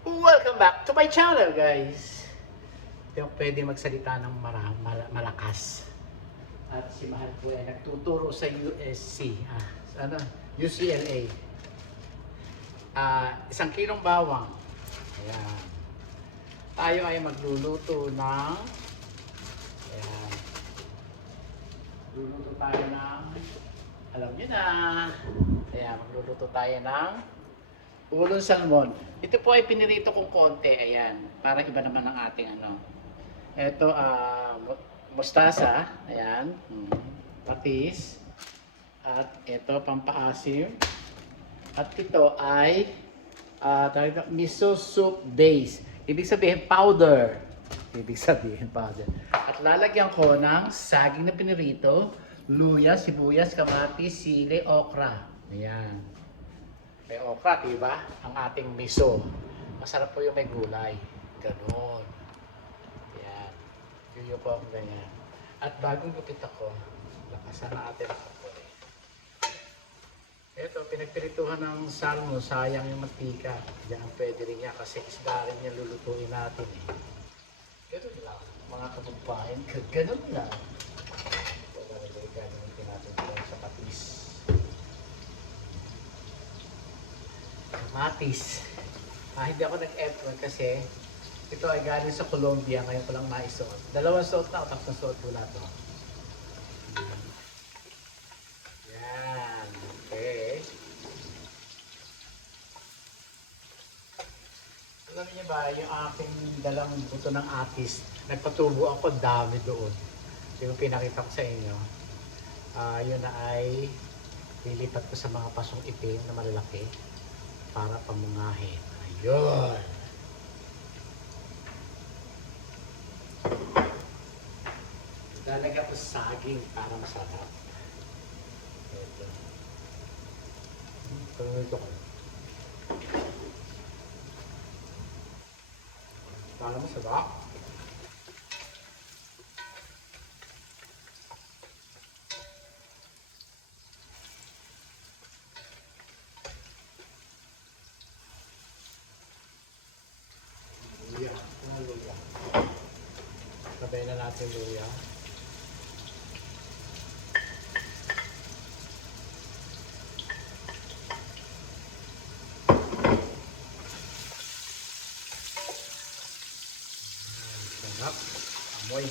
Welcome back to my channel, guys. Hindi ako pwede magsalita ng malakas. At si Mahal po ay nagtuturo sa USC. Ano? UCLA. 1 kilong bawang. Ayan. Tayo ay magluluto ng ayan. Luluto tayo ng alam niyo na. Ayan, magluluto tayo ng ulong salmon. Ito po ay pinirito kong konti, ayan, para iba naman ang ating ano. Ito, mustasa, ayan, patis, at ito, pampaasim. At ito ay miso soup base. Ibig sabihin, powder. Ibig sabihin, powder. At lalagyan ko ng saging na pinirito, luya, sibuyas, kamatis, sili, okra. Ayan. May okra, diba? Ang ating miso. Masarap po yung may gulay. Ganon. Ayan. Yun po ang ganyan. At bagong gupit ako, lakasan natin ang kapoy. Ito, pinagpirituhan ng salmo. Sayang yung mantika. Diyan pwede rin yan kasi isda rin yan lulutuin natin eh. Ganon lang. Mga kabagpain, ganon lang. Ito, gagawin natin sa patis. Kamatis. Hindi ako nag-effort kasi ito ay galing sa Colombia, ngayon ko lang maisuot. 2 suot na o 3 suot ko na ito. Yan. Okay. Alam niyo ba, yung aking dalang buto ng atis, nagpatubo ako, dami doon. Yung pinakita ko sa inyo. Yun na ay lilipat ko sa mga pasong itim na malalaki para pamungahin. Ayun. Lalagyan ko saging para masarap. Ito. Ito ko. Para masarap. Luya. Sabay na natin luya. Sarap. Amoy.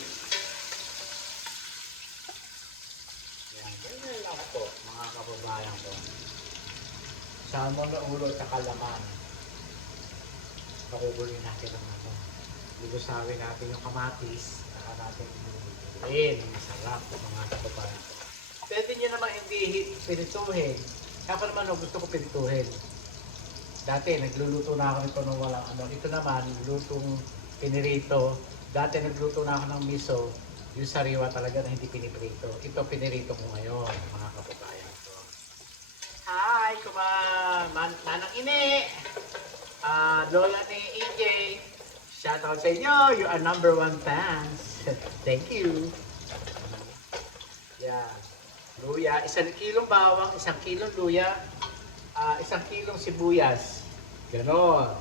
Yan. Ganyan lang po, mga kababayan ko. Salmon na ulo at kalaman. Pakukuloy natin ang ano. Ligusawin natin yung kamatis, saka natin inulit. Masarap mga kababayan. Pwede nyo naman hindi pinituhin. Kaya naman gusto ko pinituhin. Dati nagluluto na ako nito nung walang ano. Ito naman, lutong pinirito. Dati nagluto na ako ng miso. Yung sariwa talaga na hindi piniprito. Ito pinirito ko ngayon, mga kababayan ko. Hi! Manang Ine! Lola ni EJ! Shout out sa inyo, you are #1 fans. Thank you. Yeah. Luya, 1 kilong bawang, 1 kilong luya, 1 kilong sibuyas. Ganon.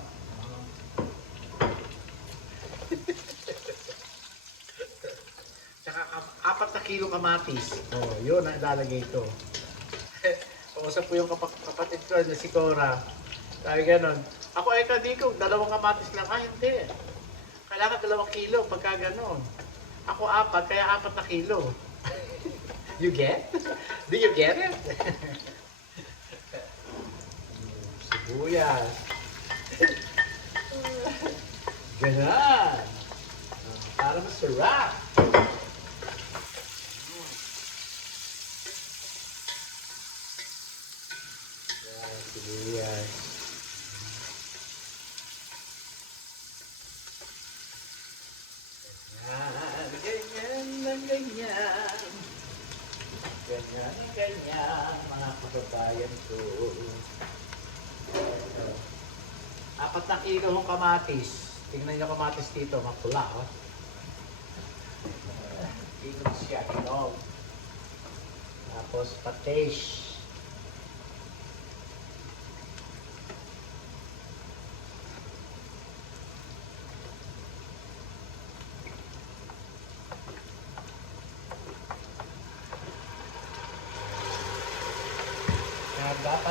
Tsaka 4 kilong kamatis. Oh, yun ang ilalagay ito. Kausap po yung kapatid ko na si Cora. Sabi ganon. Ako ay kadiko, 2 kamatis lang. Hindi. Kailangan 2 kilo pagka ganon. Ako 4, kaya 4 na kilo. You get? Do you get it? Sibuyas. Ganon. Para masarap. Yan, sibuyas. Ganyan. Ganyan, mga kababayan ko. 4 kilo ng kamatis. Tingnan nyo kamatis dito, mapula. Oh. Inog siya, inog. Tapos patis.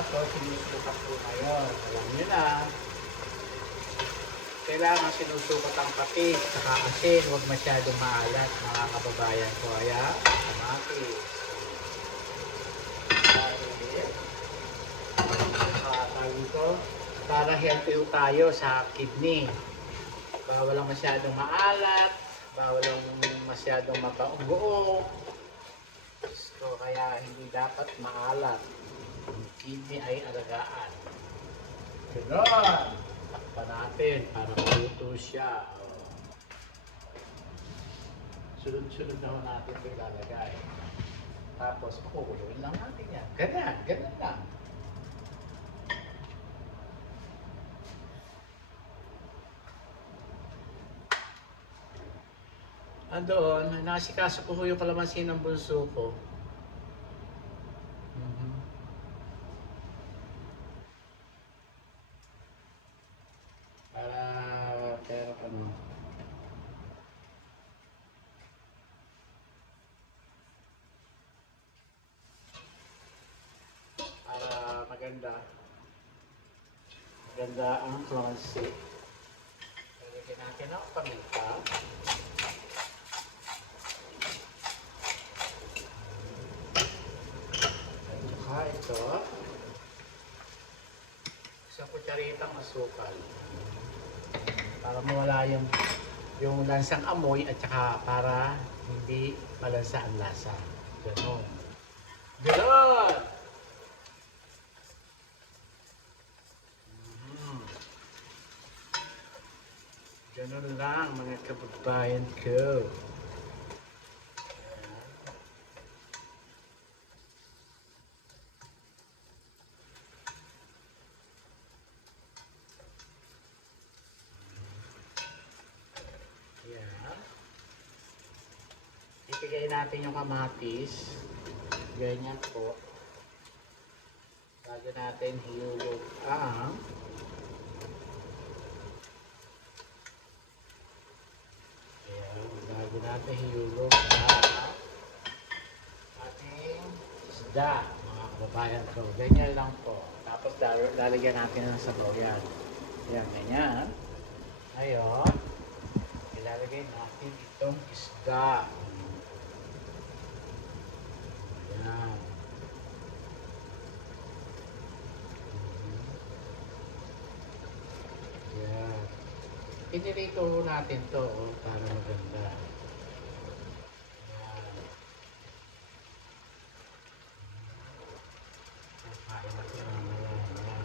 Tapos sinusukat po ngayon. Alam nyo na. Kailangan sinusukat ang patis saka asin. Huwag masyadong maalat mga kababayan ko. Kaya kamatis. Para healthy tayo sa kidney. Bawal lang masyadong maalat. Bawal lang masyadong mabaong. So, kaya hindi dapat maalat. Ang kidney ay alagaan. Ganon. Takpan natin para maluto siya. Sunod-sunod na natin ito ilalagay. Tapos, pakukuluin lang natin yan. Ganyan, ganyan lang. Andoon, nasikaso ko yung kalamansi ng bunso ko. Pero ano, maganda ang kalamansi. Lalagyan natin ang paminta. Ito, isang kutsaritang asukal para mawala yung lansang amoy at saka para hindi malansa ang lasa. Ganon. Ganon! Ganon lang mga kababayan ko. Ipigay natin yung kamatis. Ganyan po. Bago natin hihulog ang ating isda, mga kababayan ko. Ganyan lang po. Tapos lalagyan natin ng sabaw yan. Yan, ganyan. Ngayon, ilalagay natin itong isda. Yan. Yan. Pinirito natin to para maganda. Yan. Kain natin mamaya. Yan.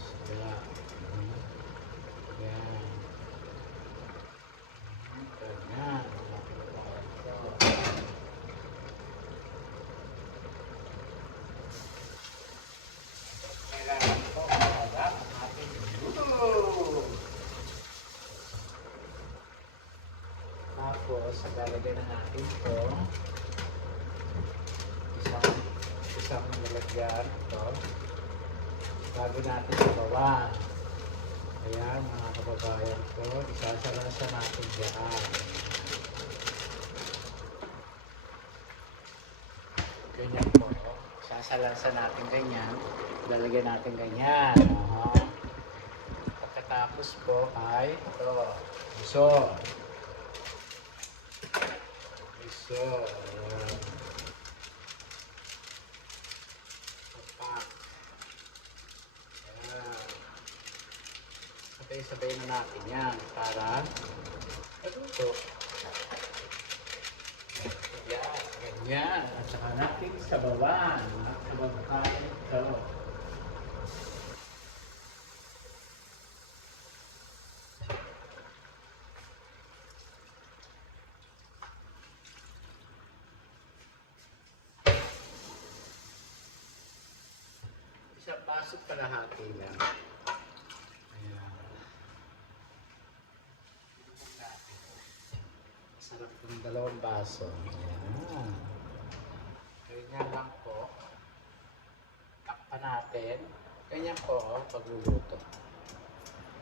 Isda. Yan. Ganyan. Tapos, lalagay na natin ito. Isang lalagyan ito. Bago natin sabawan. Ayan, mga kababayan ko, isasalasa natin dyan. Ganyan po. Isasalasa natin ganyan. Lalagyan natin ganyan. Pagkatapos po ay ito. Gusto. Ayan. Papak. Ayan. Sabay-sabay na natin yan para maluto. Yan, ganyan. At saka natin sabawan. Sabawan ito. Isang pasok kalahati lang. Ayan. Sarap ng dalawang baso. Ayan. Ganyan lang po. Takpan natin. Ganyan po, pagluluto.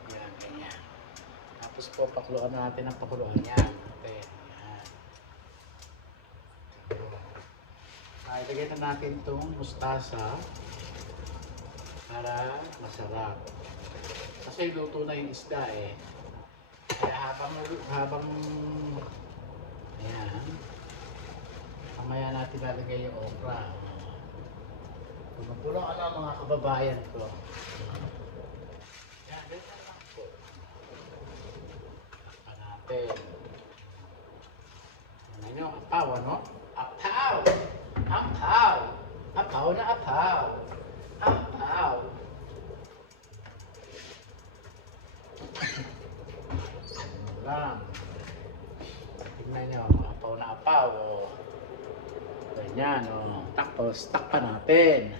Ayan, ganyan. Tapos po, pakuluan natin ang pakuluan yan. Okay. Ayan. Ilagay na natin itong mustasa. para masarap. Kasi luto na yung isda eh. Kaya habang ayan, mamaya natin lalagay yung okra. Puno-puno mga kababayan ko. Yan, ganyan lang po. Takpan natin. Ano nyo, apaw ano? Apaw! Apaw! Apaw na apaw! Apaw! Lang. Tingnan nyo, apaw na apaw. Oh. Ganyan, oh. Tapos, takpan natin.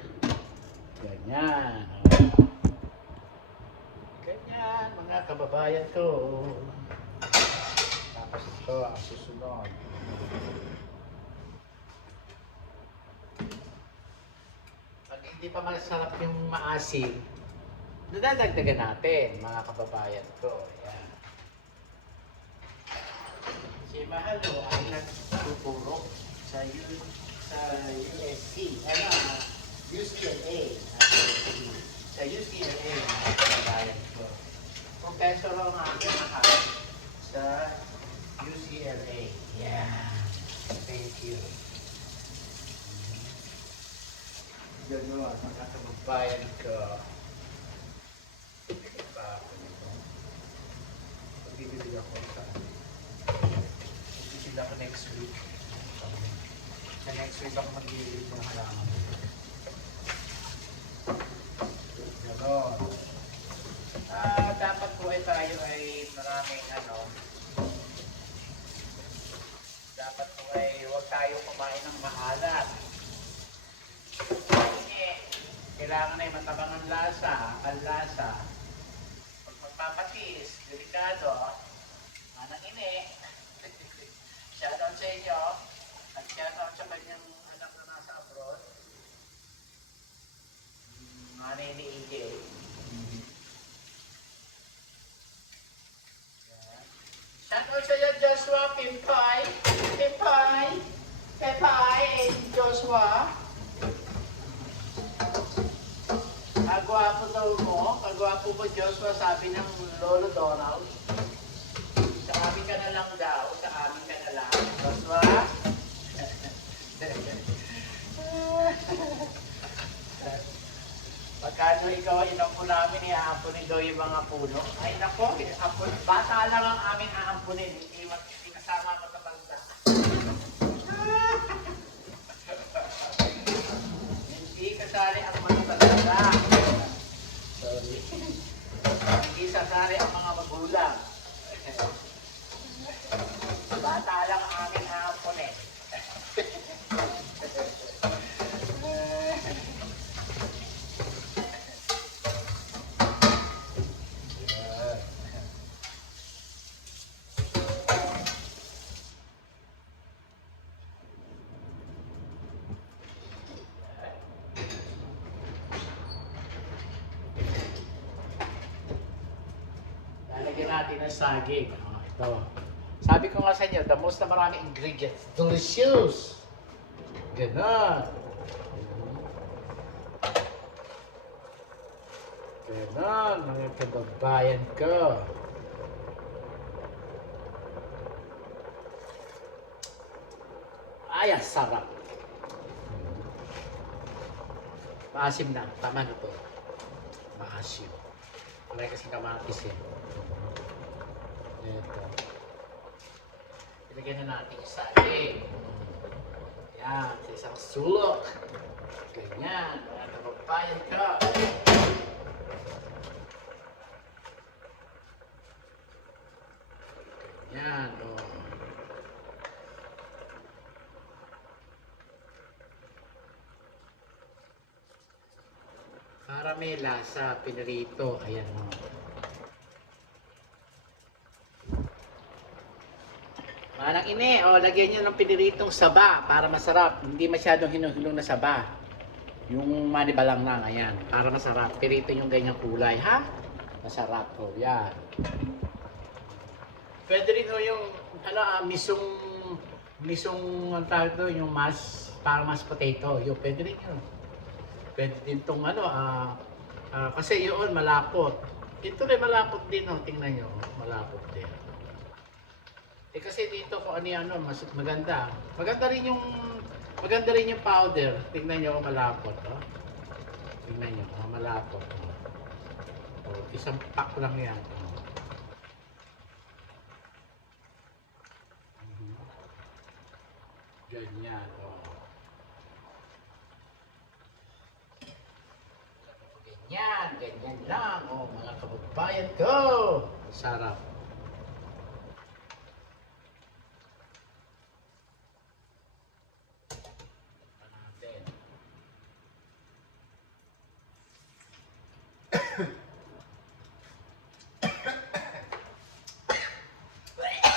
Ganyan, oh. Ganyan, mga kababayan ko. Tapos ito, ang susunod. Pag hindi pa masarap yung maasim, dadagdagan natin, mga kababayan ko. Ayan. Si Mahalo ay nagtuturo sa USC, UCLA. Sa UCLA, mga kababayan ko. Professor ang aking mahal sa UCLA. Yeah. Thank you. Gano'n, mga kababayan ko. Magbibili ako next week. Sa next week ako magbibili ng halaman. Ganon. Dapat po ay tayo ay maraming dapat po ay huwag tayo kumain ng maalat. Kailangan ay matabang ang lasa, ang lasa. Pag magpapatis, delikado, manang ini. Shoutout sa inyo. At shoutout sa kanyang anak na nasa abroad. Nanay ni EJ. Shoutout sa iyo, Joshua, Pimpay. Pimpay. Pimpay and Joshua. Kagwapo daw mo. Kagwapo mo, Joshua, sabi ng Lolo Donald. Sa amin ka na lang daw. Sa amin ka na lang. Joshua? Pagkano ikaw inampo namin, iampunin daw yung mga puno. Ay nako, bata lang ang aming aampunin. Hindi kasama matatanda. Hindi kasali ang matatanda. Sorry. Hindi sasali ang mga magulang. Bata lang ang aming aampunin. Lalagyan natin ng saging. Ito. Sabi ko nga sa inyo, the most na maraming ingredients. Delicious! Ganon. Ganon, mga kababayan ko. Ay, ang sarap. Maasim na. Tama na to. Maasim. Wala kasi kamatis eh. Ito. Ilagyan na natin yung saging. Yan, sa isang sulok. Ganyan, mga kababayan ko. Ganyan, o. Para may lasa, pinirito. Ayan, o. Manang ini, o, lagyan nyo ng piniritong saba para masarap. Hindi masyadong hinong-hinong na saba. Yung manibalang lang, ayan. Para masarap. Pirito yung ganyang kulay, ha? Masarap po, yan. Pwede rin o yung, misong, ang tawag doon, yung mashed potato. Yung pwede rin yun. Pwede din itong, Kasi yun, malapot. Ito rin malapot din, oh. Tingnan nyo, malapot din. Kasi dito kung ano yan, mas maganda. Maganda rin yung powder. Tingnan nyo, malapot. Oh. Tingnan nyo, malapot. Isang pack lang yan. Ganyan. Ganyan lang. Mga kababayan ko. Sarap.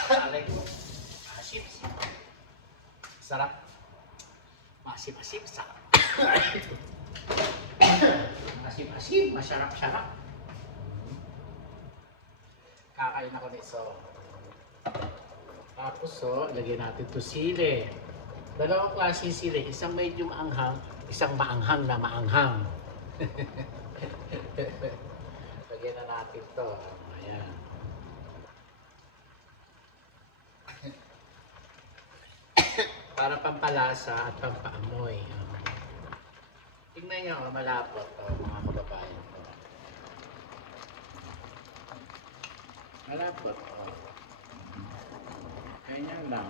Alay ko. Asim. Sarap. Masim-asim. Sarap. Asim-asim. Masarap-sarap. Kakain ako nito. Tapos lagyan natin to sili. Dalawang klaseng sili. Isang medyo maanghang, isang maanghang na maanghang. Lagyan na natin to. Ayan. Para pampalasa at pampaamoy. Tingnan nyo, malapot mga kababayan. Malapot. Ganyan lang.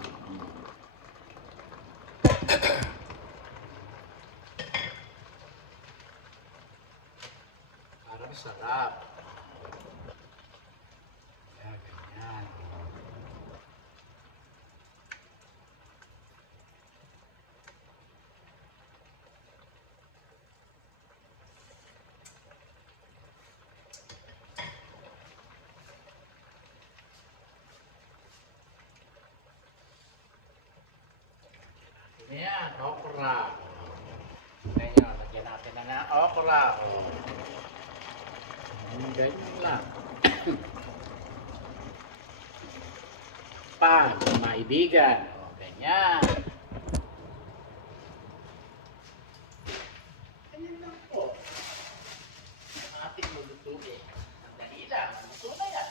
Para masarap. Ganyan. Ayan, okra. Ganyan, lagyan natin na ng okra. Ganyan lang. Maibigan. Ganyan. Ganyan lang po. Ang ating lulutuin. Ang dali lang. Luto na yan.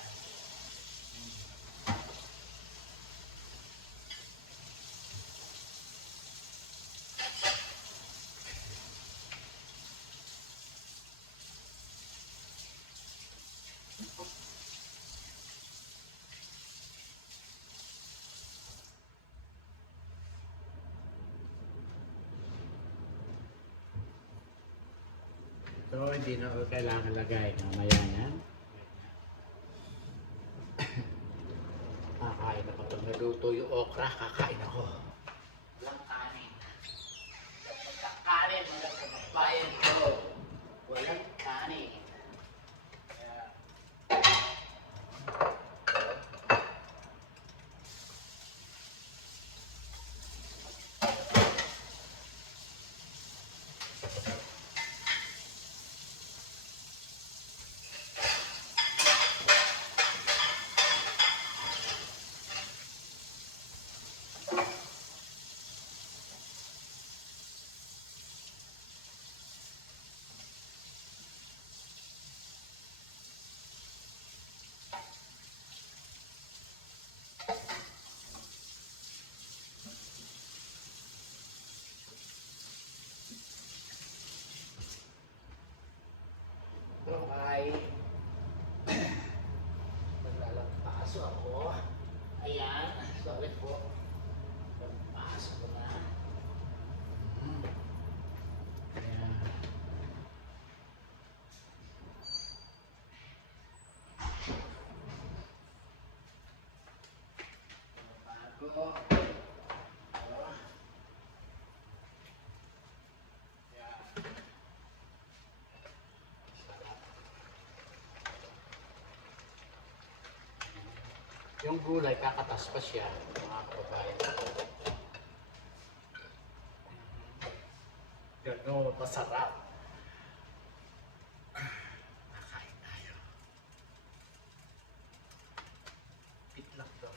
So, hindi na kailangan lagay. Mamaya yan. Kakain ako. Pag naluto yung okra, kakain ako. Walang kanin. Walang kanin. Walang kababayan ko. Walang kanin. Okay. Naglalagpaso ako. Ayan. Sorry po. Nagpaso ko na. Ayan. Bago. Yung gulay, kakatas pa siya, mga kababayan. Gano'n, masarap. Nakain tayo. Itlog to.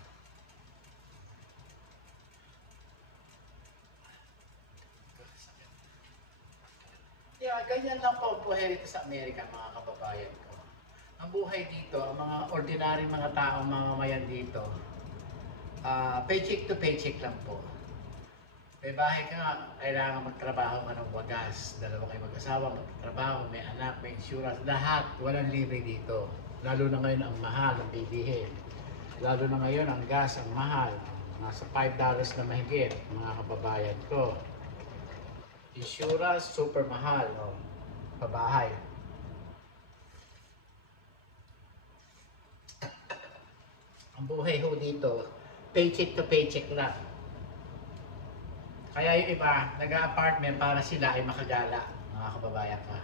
Yan, ganyan lang po ang buhay dito sa Amerika, mga kababayan ko. Ang buhay dito, ang mga ordinary mga taong mamamayan dito, paycheck to paycheck lang po. May bahay ka nga, kailangan magtrabaho ka ng wagas. Dalawa kayo mag-asawa, magtrabaho, may anak, may insurance, lahat, walang libre dito. Lalo na ngayon ang mahal, ang bilihin. Lalo na ngayon ang gas, ang mahal. Nasa $5 na mahigit, mga kababayan ko. Insurance, super mahal, no? Pabahay. Ang buhay ho dito, paycheck to paycheck lang. Kaya yung iba, nag-apartment para sila ay makagala, mga kababayan ka.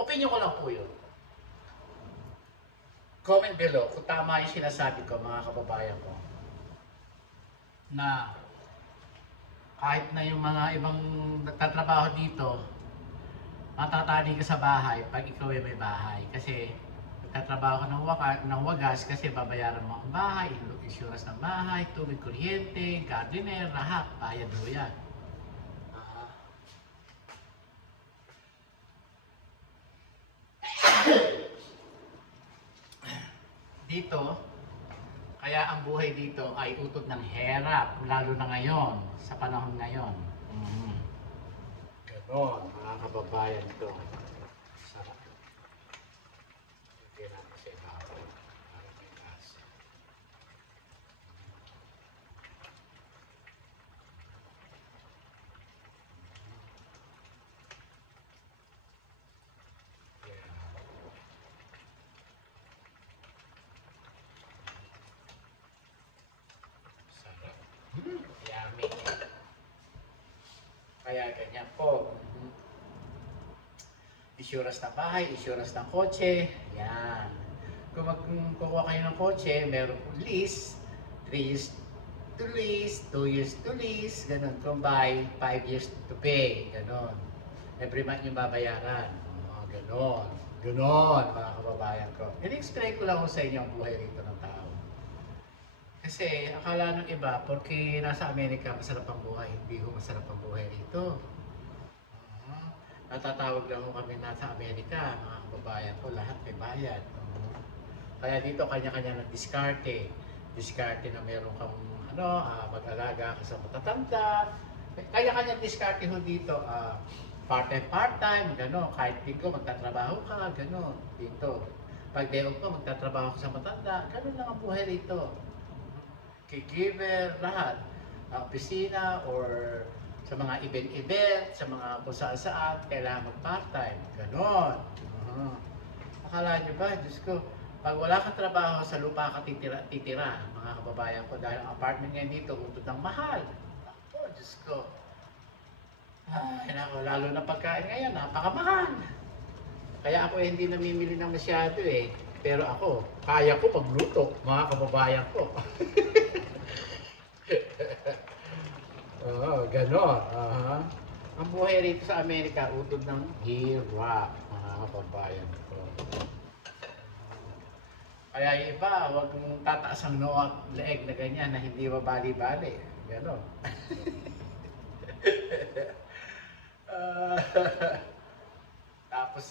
Opinion ko lang po yun. Comment below kung tama yung sinasabi ko, mga kababayan ko. Na kahit na yung mga ibang nagtatrabaho dito, matatali ka sa bahay pag ikaw ay may bahay. Kasi nagtatrabaho ka ng wagas kasi babayaran mo ang bahay, insurance ng bahay, tubig, kuryente, gardener, lahat, bayad mo yan. Dito, kaya ang buhay dito ay utot ng hirap, lalo na ngayon, sa panahon ngayon. Ganon, mga kababayan ko. Sarap. Hindi natin sa ibabaw. Para may gas. Sarap. Yummy. Kaya ganyan po. Insurance ng bahay, insurance ng kotse. Yan. Kung magkukuha kayo ng kotse, meron po lease, 3 years to lease, 2 years to lease, ganun. Kung buy, 5 years to pay, ganun. Every month yung babayaran. Ganun. Ganun, mga kababayan ko. In-explain ko lang sa inyo ang buhay rito ng tao. Kasi akala ng iba, porque nasa Amerika masarap ang buhay, hindi ko masarap ang buhay rito. Natatawag lang kami nasa Amerika, mga kababayan ko, lahat may bayad. Kaya dito kanya-kanya nag-diskarte. Diskarte na meron kang mag-alaga ka sa matatanda. Kanya-kanya diskarte ho dito. Part-time, gano'n. Kahit linggo, magtatrabaho ka, gano'n. Dito. Pag day off mo, magtatrabaho ka sa matanda. Gano'n lang ang buhay dito. Caregiver, lahat. Opisina or sa mga event, sa mga kung saan, kailangan mag-part-time. Ganon. Akala nyo ba, Diyos ko, pag wala kang trabaho, sa lupa ka titira, mga kababayan ko, dahil ang apartment ngayon dito, utod ng mahal. Ako, Diyos ko. Ay, nako, lalo na pagkain ngayon, napakamahal. Kaya ako hindi namimili ng masyado eh. Pero ako, kaya ko pagluto, mga kababayan ko. Ganon. Ang buhay rito sa Amerika, utod ng hirap, mga kababayan ko. Kaya yung iba, huwag mong tataas ang noo at leeg na ganyan na hindi mabali-bali. Ganon. Tapos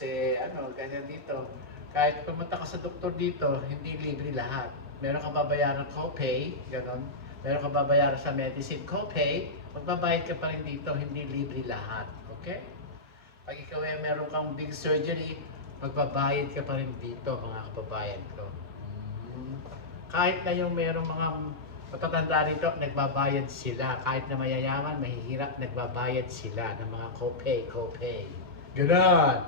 ganyan dito. Kahit pumunta ka sa doktor dito, hindi libre lahat. Meron kang babayaran copay, ganon. Meron kang babayaran sa medicine copay, magbabayad ka pa rin dito, hindi libre lahat. Okay? Pag ikaw ay meron kang big surgery, magbabayad ka pa rin dito, mga kababayan ko. Kahit na yung merong mga matatanda rito, nagbabayad sila. Kahit na mayayaman, mahihirap, nagbabayad sila ng mga copay. Ganon!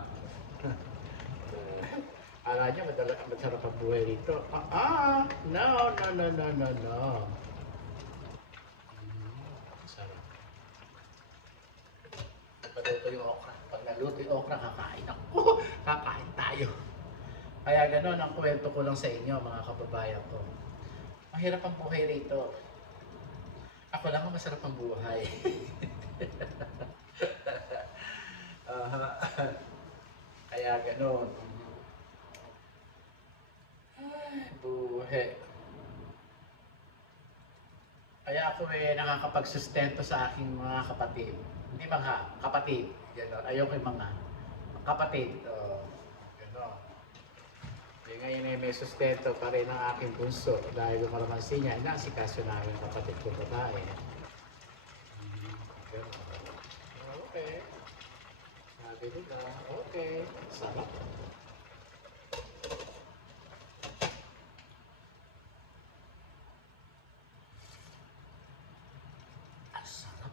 Akala niya, masarap ang buhay rito. No. Sarap. Paluto yung okra. Pag naluto yung okra, kakain ako. Kakain tayo. Kaya ganon ang kwento ko lang sa inyo, mga kababayan ko. Mahirap ang buhay rito. Ako lang ang masarap ang buhay. Kaya ganon. Ay, buhay. Kaya ako nakakapagsustento sa aking mga kapatid. Hindi mga kapatid. Gano'n. Ayoko yung mga. kapatid. Gano'n. Eh, ngayon ay may sustento pa rin ang aking bunso dahil yung kalamansi niya, inaasikaso namin ang kapatid ko babae. Gano'n. Okay. Sabi nila, okay. Sarap. Ah, sarap.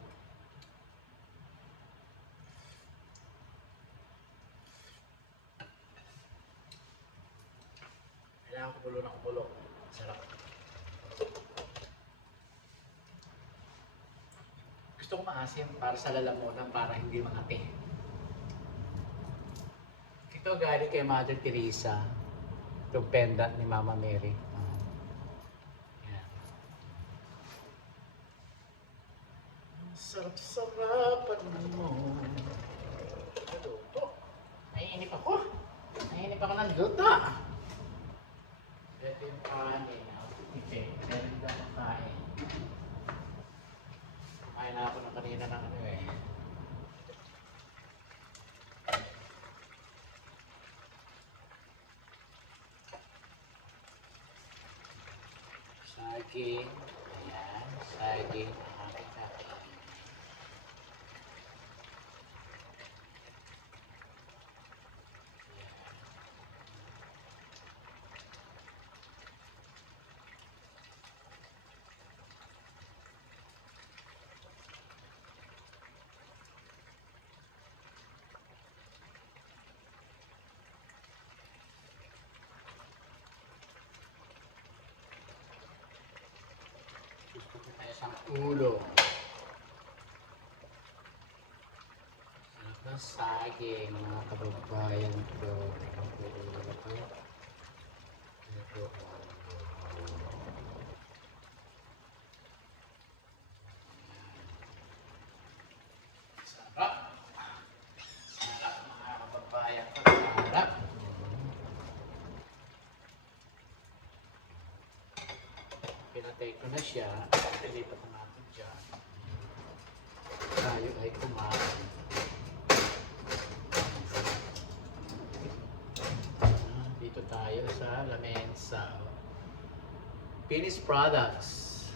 Kailangan ko kulo ng kulo. Sarap. Gusto ko maasim para sa lalamunan para hindi makati. Ito galing kay Mother Teresa. Itong pendant ni Mama Mary. Yan. Sarap-sarapan mo. Luto. Naiinip ako. Naiinip ako ng luto. Ito yung kanin. Okay. Meron ka ng kain. Kain na ako ng kanina ng ano eh. Saging. Ayan. Saging. Ang aking kakain. Gusto ko tayo isang ulo. Sarap ng saging, mga kababayan ko. Ito. Sarap. Sarap mga kababayan ko. Sarap. Pinatay ko na siya. Pilipat na natin dyan. Tayo ay kumain. Dito tayo sa lamesa. Finished products.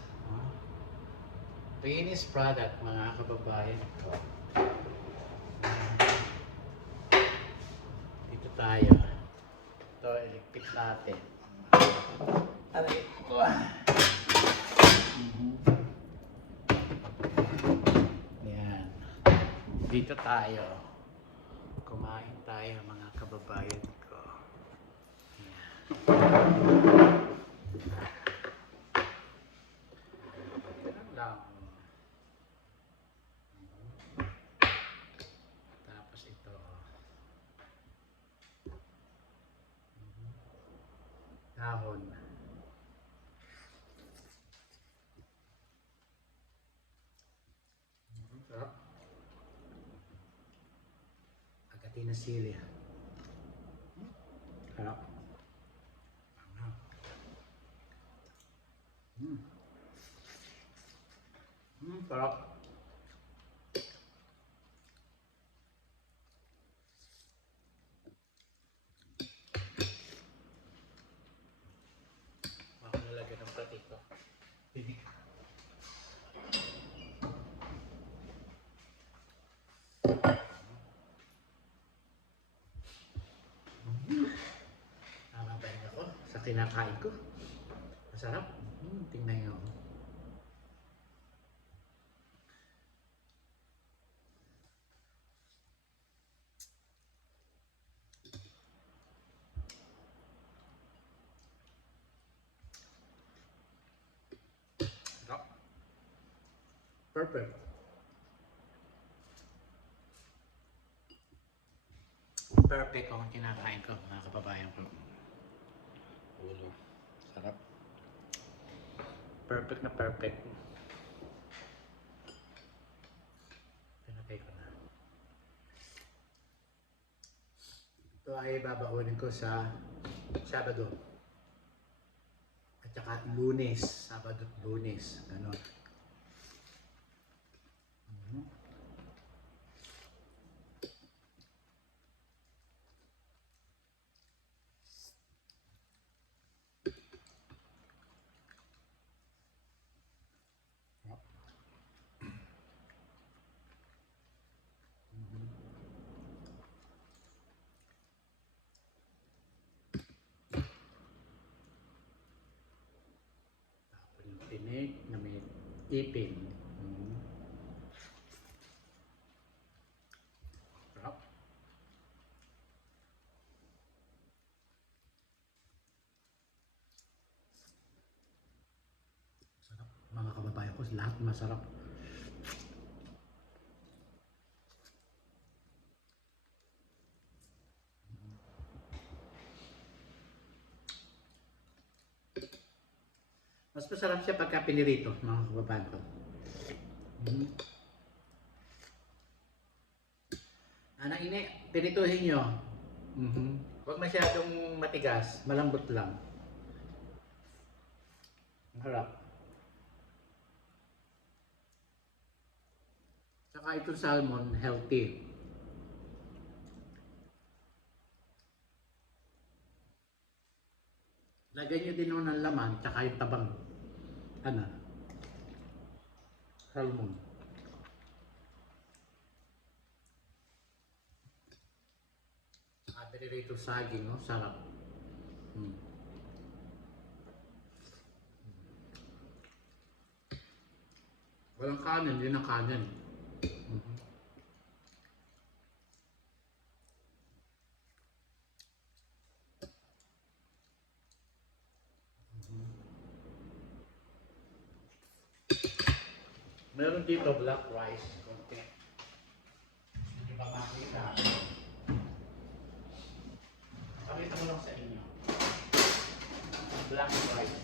Finished product mga kababayan ko. Dito tayo. Ito, iligpit natin. Aray ko. Yan. Dito tayo. Kumain tayo mga kababayan ko. Ganun lang. Tapos ito. Dahon. Sarap. Agati na sili. Sarap. Sarap. Ako nalagyan ng platito. Nakapahin ako sa kinakain ko. Masarap. Tingnan nyo. Sarap. Perfect. Perfect ang kinakain ko, mga kababayan ko. Ulo. Sarap. Perfect na perfect. Pinagay ko na. Ito ay babaunin ko sa Sabado. At saka Lunes. Sabado at Lunes. Ganon. ipin. Sarap. Sarap. Mga kababayan ko, lahat masarap. Mas masarap siya pagka pinirito, mga kababayan ko. Anak ini, pinituhin nyo. Huwag masyadong matigas, malambot lang. Ang harap. Saka itong salmon, healthy. Lagyan nyo din ng laman, tsaka yung tabang. Ano? Salmon. Pinirito saging, no? Sarap. Walang kanin, yun ang kanin. Meron dito black rice. Konti. Hindi pa makita. Pakita ko lang sa inyo. Black rice.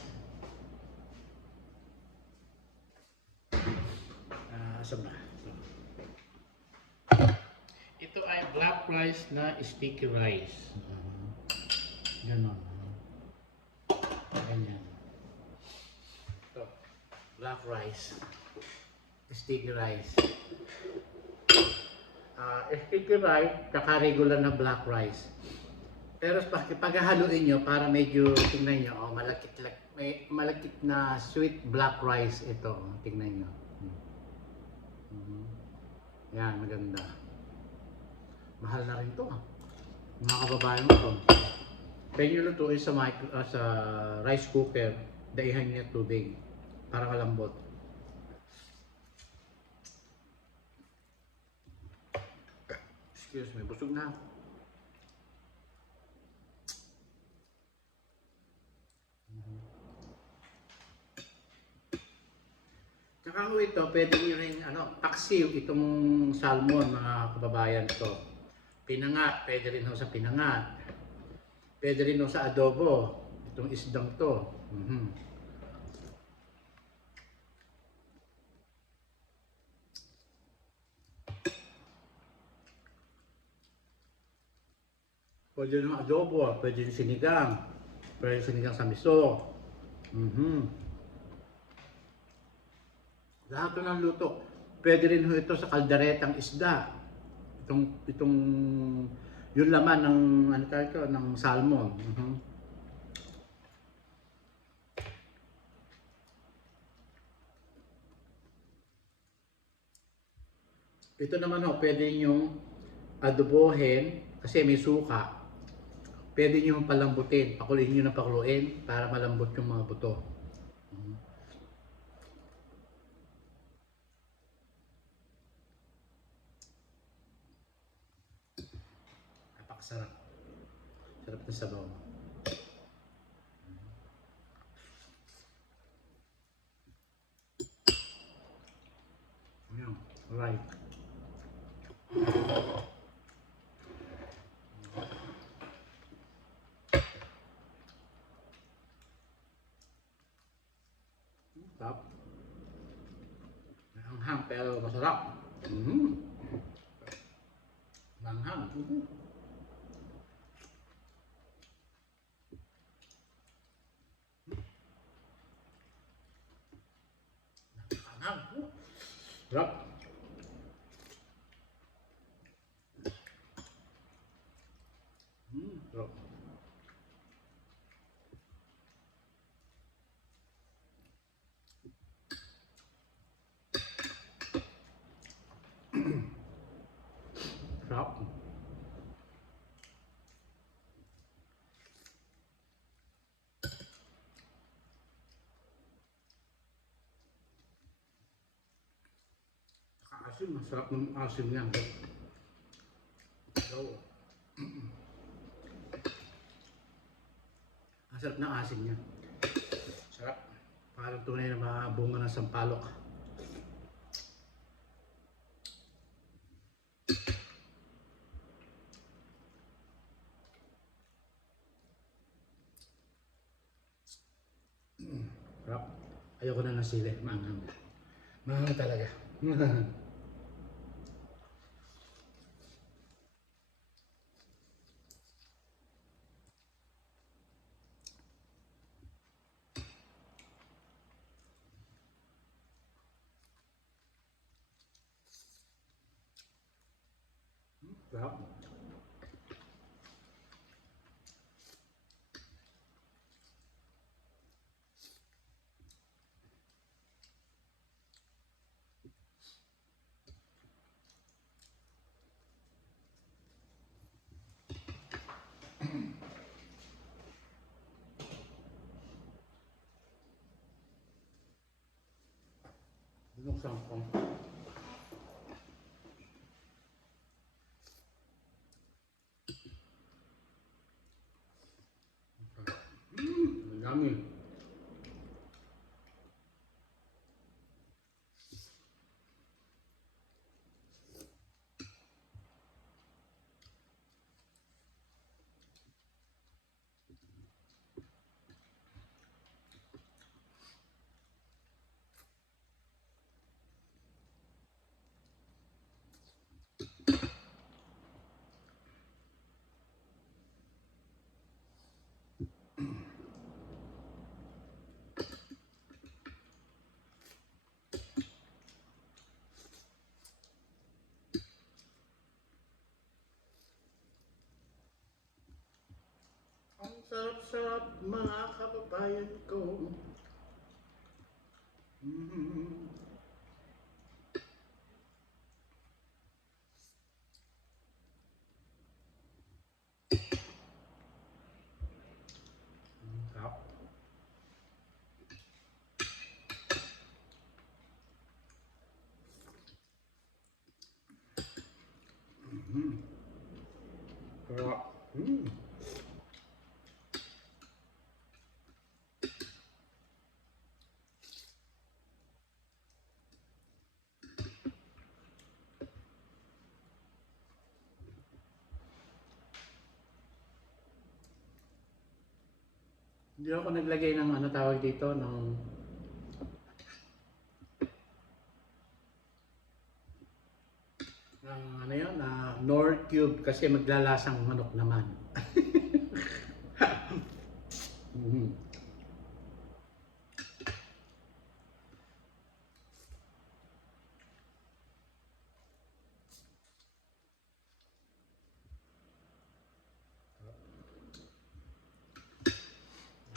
Asa ba? Ito ay black rice na sticky rice. Ganon. Ganyan. Ito. Black rice. Sticky rice. Sticky rice, tsaka regular na black rice. Pero paghahaluin nyo, para medyo, tingnan nyo, may malakit na sweet black rice ito. Tingnan nyo. Yan, maganda. Mahal na rin to. Mga kababayan mo to. Kaya nyo lutuin sa rice cooker, daihan nyo tubig para malambot. Excuse me, busog na. Tsaka ho ito, pwede nyo rin, paksiw itong salmon, mga kababayan ko. Pinangat, pwede rin ho sa pinangat. Pwede rin ho sa adobo, itong isdang to. Pwede rin adobo, pwede rin sinigang. Pwede rin sinigang sa miso. Lahat ng luto. Pwede rin ho ito sa kalderetang isda. Itong yung laman ng ng salmon. Ito naman ho, pwede yung adobohin kasi may suka. Pwede nyo palambutin, pakuloyin nyo na pakuloyin para malambot yung mga buto. Napakasarap. Sarap na sabaw. Ayan, right. Sarap. Manghang pero masarap. Manghang. Manghang. Sarap. Sarap. Sarap. Masarap ng asim niya. So, masarap ng asim niya. Sarap. Parang tunay na mga bunga ng sampalok. Sarap. Ayoko na ng sili. Maanghang. Maanghang talaga. Sarap. Binuksan ko. Ang dami. Ang sarap-sarap mga kababayan ko. Sarap. Sarap. Hindi ako naglagay ng ano tawag dito ng ano yun, Nor Cube kasi maglalasang manok naman.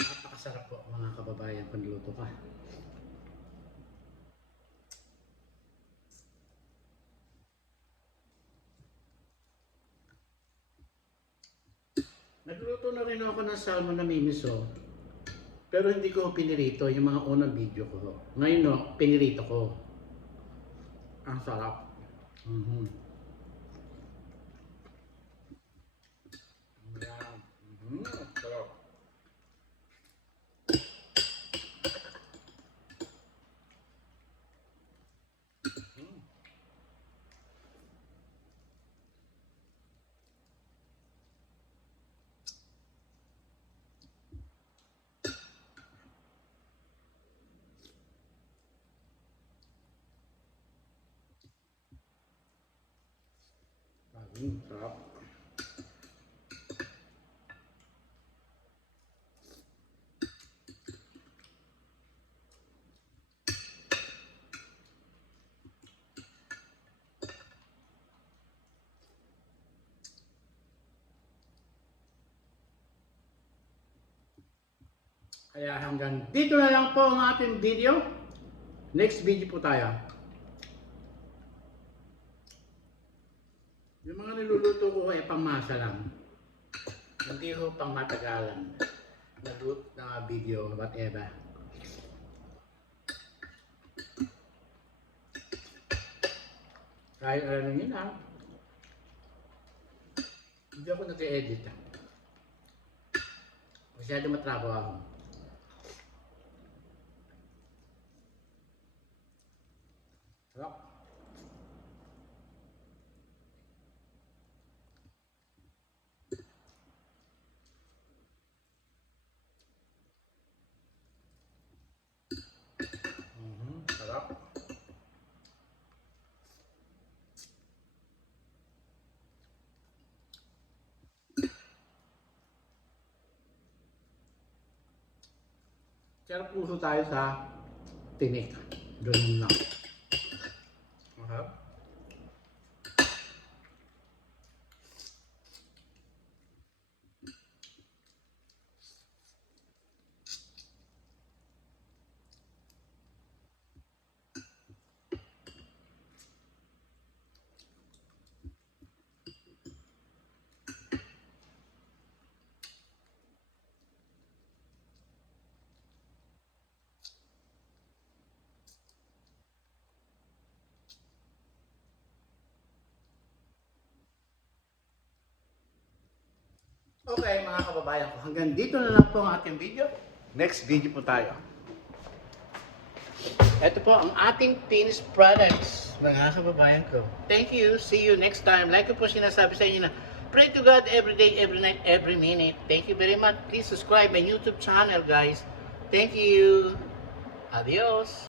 Napakasarap po mga kababayan kung niluto ka. Nagluto na rin ako ng salmon na mimiso. Pero hindi ko pinirito yung mga unang video ko. Ngayon no, pinirito ko. Ang sarap. Yan. Sarap. Sarap. Kaya hanggang dito na lang po ang ating video. Next video po tayo. Yung mga niluluto ko ay pangmasa lang. Hindi ho pang matagalan. Na video, whatever. Kahit ano yun ha. Hindi ako nag-edit ha. Masyado matrabaho ako. Sarap. Sarap. Sarap puso tayo sa tinik. Ganun lang. Masarap. Okay mga kababayan ko, hanggang dito na lang po ang ating video. Next video po tayo. Ito po ang ating finished products, mga kababayan ko. Thank you. See you next time. Like ko po sinasabi sa inyo na pray to God every day, every night, every minute. Thank you very much. Please subscribe my YouTube channel, guys. Thank you. Adios.